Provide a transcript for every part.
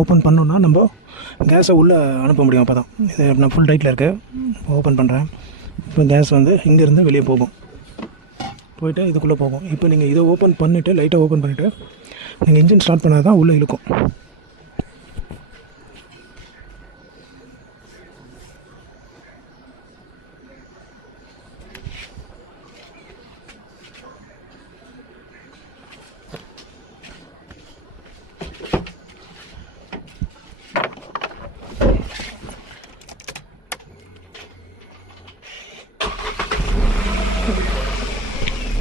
Open பண்ணோன்னா நம்ம கேஸை உள்ளே அனுப்ப முடியும். அப்போ தான் இது நான் ஃபுல் டைட்டில் இருக்குது. ஓப்பன் பண்ணுறேன். இப்போ கேஸ் வந்து இங்கேருந்து வெளியே போகும், போயிட்டு இதுக்குள்ளே போகும். இப்போ நீங்கள் இதை ஓப்பன் பண்ணிவிட்டு லைட்டை ஓப்பன் பண்ணிவிட்டு நீங்கள் இன்ஜின் ஸ்டார்ட் பண்ணால் தான் உள்ளே இழுக்கும்.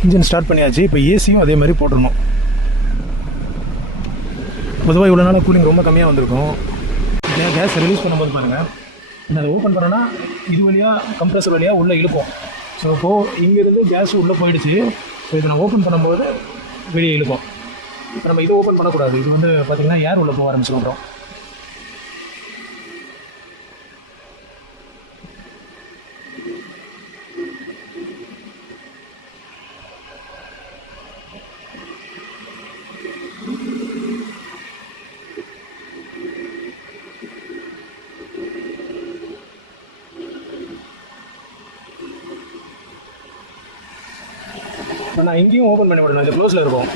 இன்ஜின் ஸ்டார்ட் பண்ணியாச்சு. இப்போ ஏசியும் அதே மாதிரி போட்டுருணும். பொதுவாக இவ்வளோ நாள் கூலிங் ரொம்ப கம்மியாக வந்திருக்கும். கேஸ் ரிலீஸ் பண்ணும்போது பாருங்கள், நான் அதை ஓப்பன் பண்ணேன்னா இது வழியாக கம்ப்ரஸர் வழியாக உள்ளே இழுக்கும். ஸோ இப்போது இங்கேருந்து கேஸ் உள்ளே போயிடுச்சு. ஸோ இதை நான் ஓப்பன் பண்ணும்போது வெளியே இழுக்கும். இப்போ நம்ம இதை ஓப்பன் பண்ணக்கூடாது. இது வந்து பார்த்திங்கன்னா ஏர் உள்ளே போக ஆரம்பிச்சு. அப்புறம் இப்போ நான் இங்கேயும் ஓப்பன் பண்ணி விடணும். இது க்ளோஸில் இருக்கும்.